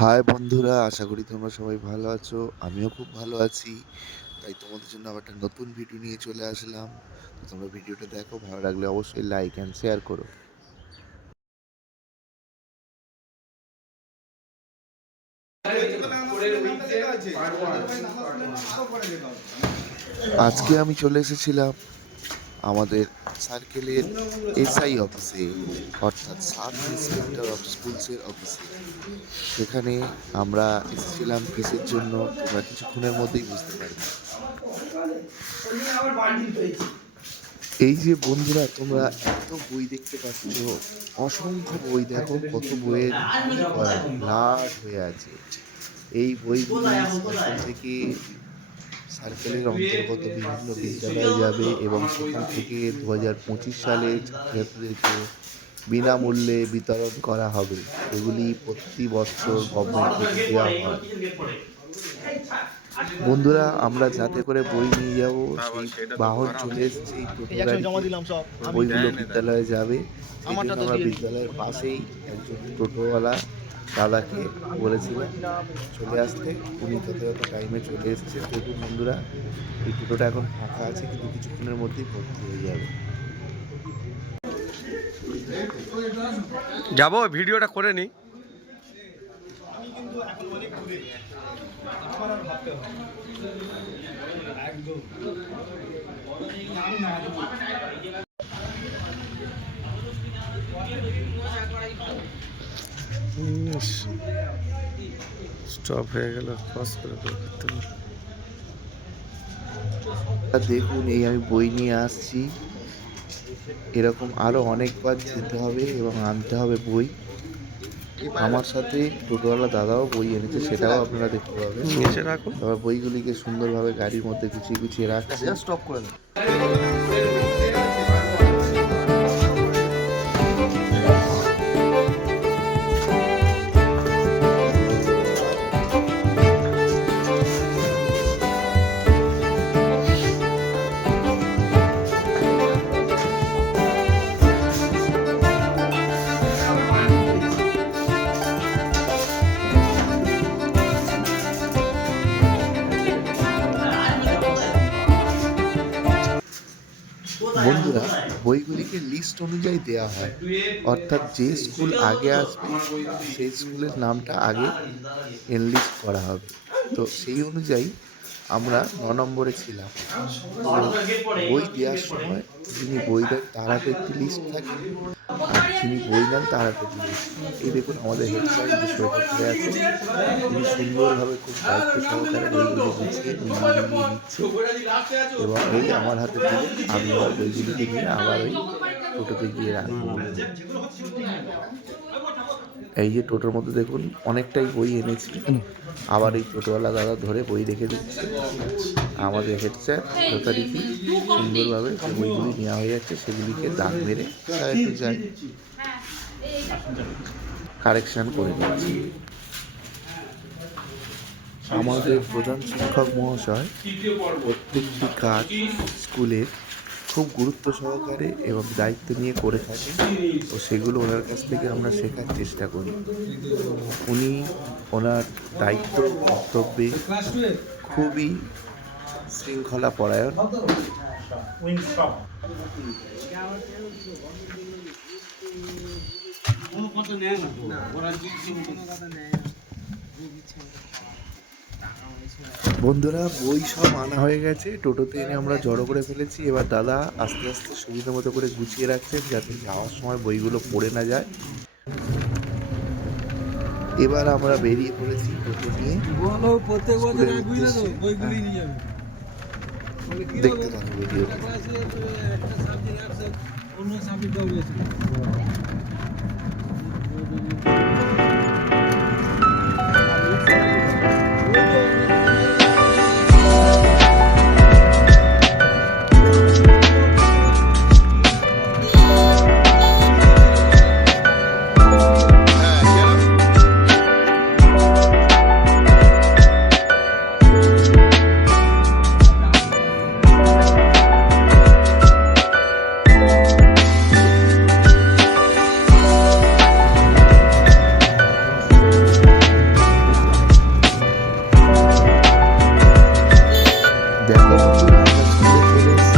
High বন্ধুরা, আশা করি তোমরা সবাই ভালো আছো। আমিও খুব ভালো আছি। তাই তোমাদের জন্য আবার একটা নতুন ভিডিও নিয়ে চলে আসলাম। তো তোমরা ভিডিওটা দেখো, ভালো লাগলে অবশ্যই লাইক অ্যান্ড শেয়ার করো। আজকে আমি চলে এসেছিলাম আমাদের সার্কেলের এসআই অফিসে, অর্থাৎ সাব ইন্সপেক্টর অফ স্কুলসের অফিসে। সেখানে আমরা এসেছিলাম কিসের জন্য তোমরা কিছুক্ষণের মধ্যেই বুঝতে পারবে। এই যে বন্ধুরা, তোমরা এত বই দেখতে পাচ্ছ, অসংখ্য বই। দেখো কত বইয়ের লাট হয়ে আছে। এই বইগুলি সার্কেল থেকে সার্কেলের অন্তর্গত বিভিন্ন বিদ্যালয়ে যাবে এবং সেখান থেকে 2025 সালে ছাত্রছাত্রীদেরকে বিনামূল্যে বিতরণ করা হবে। এগুলি প্রতি বছর গভর্নমেন্ট থেকে দেওয়া হয়। বন্ধুরা, আমরা যাতে করে বই নিয়ে যাব সেই বাহন চলে এসেছে। এই টোটো গাড়িতে বইগুলো বিদ্যালয়ে যাবে। সেই জন্য আমরা বিদ্যালয়ের পাশেই একজন টোটোওয়ালা দাদাকে বলেছিলাম চলে আসতে। উনি যথাযথ টাইমে চলে এসেছে। দেখুন বন্ধুরা, এই টোটোটা এখন ফাঁকা আছে, কিন্তু কিছুক্ষণের মধ্যেই ভর্তি হয়ে যাবে। যাবো, ভিডিওটা করে নিই। স্টপ হয়ে গেল, পজ করে করতে হবে। দেখুন, এই আমি বই নিয়ে আসছি। এরকম আরও অনেকবার যেতে হবে এবং আনতে হবে বই। আমার সাথে টোটোওয়ালা দাদাও বই এনেছে, সেটাও আপনারা দেখতে পাবেন। তারপর বইগুলিকে সুন্দরভাবে গাড়ির মধ্যে গুছিয়ে গুছিয়ে রাখছে। স্টপ করে দেন। বন্ধুরা, বইগুলিকে লিস্ট অনুযায়ী দেওয়া হয়, অর্থাৎ যে স্কুল আগে আসবে সেই স্কুলের নামটা আগে এনলিস্ট করা হবে। তো সেই অনুযায়ী আমরা 9 নম্বরে ছিলাম। বই দেওয়ার সময় যিনি বই দেন তার হাতে একটি লিস্ট থাকে, আর যিনি বই নেন তার হাতে একটি লিস্ট। এই দেখুন, আমাদের হেড স্যার যে সোয়েটার পরে আছে, তিনি সুন্দরভাবে খুব দায়িত্ব সহকারে বইগুলি গুছিয়ে নিচ্ছে। এবং এই আমার হাতে তুলে আমি আমার বইগুলিকে নিয়ে আবার ওই টোটোতে গিয়ে রাখবো। এই যে টোটোর মধ্যে দেখুন অনেকটাই বই এনেছি। আবার এই টোটোওয়ালা দাদা ধরে বই রেখে দিচ্ছে। আমাদের হেড স্যার যথারীতি সুন্দরভাবে যে বইগুলি নেওয়া হয়ে যাচ্ছে সেগুলিকে দাগ মেরে একটু যাই কারেকশান করে দিচ্ছি। আমাদের প্রধান শিক্ষক মহাশয় প্রত্যেকটি কাজ স্কুলের খুব গুরুত্ব সহকারে এবং দায়িত্ব নিয়ে করে থাকেন। তো সেগুলো ওনার কাছ থেকে আমরা শেখার চেষ্টা করি। উনি ওনার দায়িত্ব কর্তব্যে খুবই শৃঙ্খলা পরায়ণ। বন্ধুরা, বই সব আনা হয়ে গেছে, টোটোতে এনে আমরা জড়ো করে ফেলেছি। এবার দাদা আস্তে আস্তে সুবিধা মতো করে গুছিয়ে রাখছেন যাতে যাওয়ার সময় বইগুলো পড়ে না যায়। এবার আমরা বেরিয়ে পড়েছি টোটো নিয়ে। দেখতে থাকো ভিডিওটা। বন্ধুরা আমরা স্কুলে চলে এসেছি।